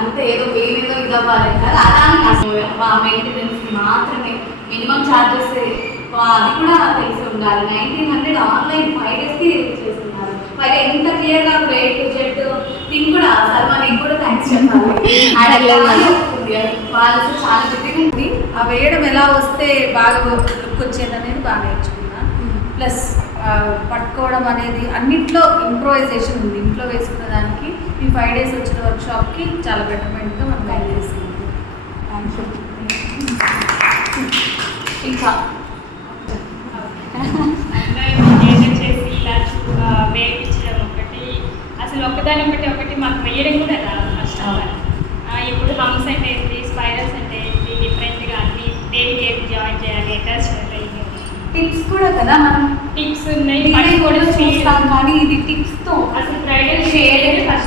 అంతే ఏదో ఏదో ఇదవ్వాలని కాదు, అలా మెయింటెనెన్స్ మాత్రమే మినిమం ఛార్జెస్ అది కూడా తెలిసి ఉండాలి. 1900 ఆన్లైన్ 5 డేస్కి చేస్తున్నారు. మరి ఎంత క్లియర్గా ఏ టు జెడ్ థింగ్ కూడా సల్మాన్ కూడా థ్యాంక్స్ చెప్పాలి. వాళ్ళు చాలా చెప్పి ఆ వేయడం ఎలా వస్తే బాగా లుక్ వచ్చేది అనేది బాగా నేర్చుకున్నాను. ప్లస్ పట్టుకోవడం అనేది అన్నింటిలో ఇంప్రూవైజేషన్ ఉంది. ఇంట్లో వేసుకున్న దానికి ఈ 5 డేస్ వచ్చిన వర్క్షాప్కి చాలా బెటర్మెంట్గా మనం గైడ్ చేస్తుంది. ఇంకా చేసి ఇలా వేయించడం ఒకటి, అసలు ఒకదాని ఒకటి మాకు వేయడం కూడా రాదు ఫస్ట్ ఆఫ్ ఆల్. ఇప్పుడు హమ్స్ అంటే ఏంటి, స్పైరల్స్ అంటే ఏంటి, డిఫరెంట్గా అన్ని దేనికి ఏది జాయిన్ చేయాలి, అటాచ్ చేయాలి, టిప్స్ కూడా కదా మనం టిప్స్ ఉన్నాయి కూడా చూస్తాం. కానీ ఇది టిప్స్తో అసలు బ్రైడల్ షేడ్ ఫస్ట్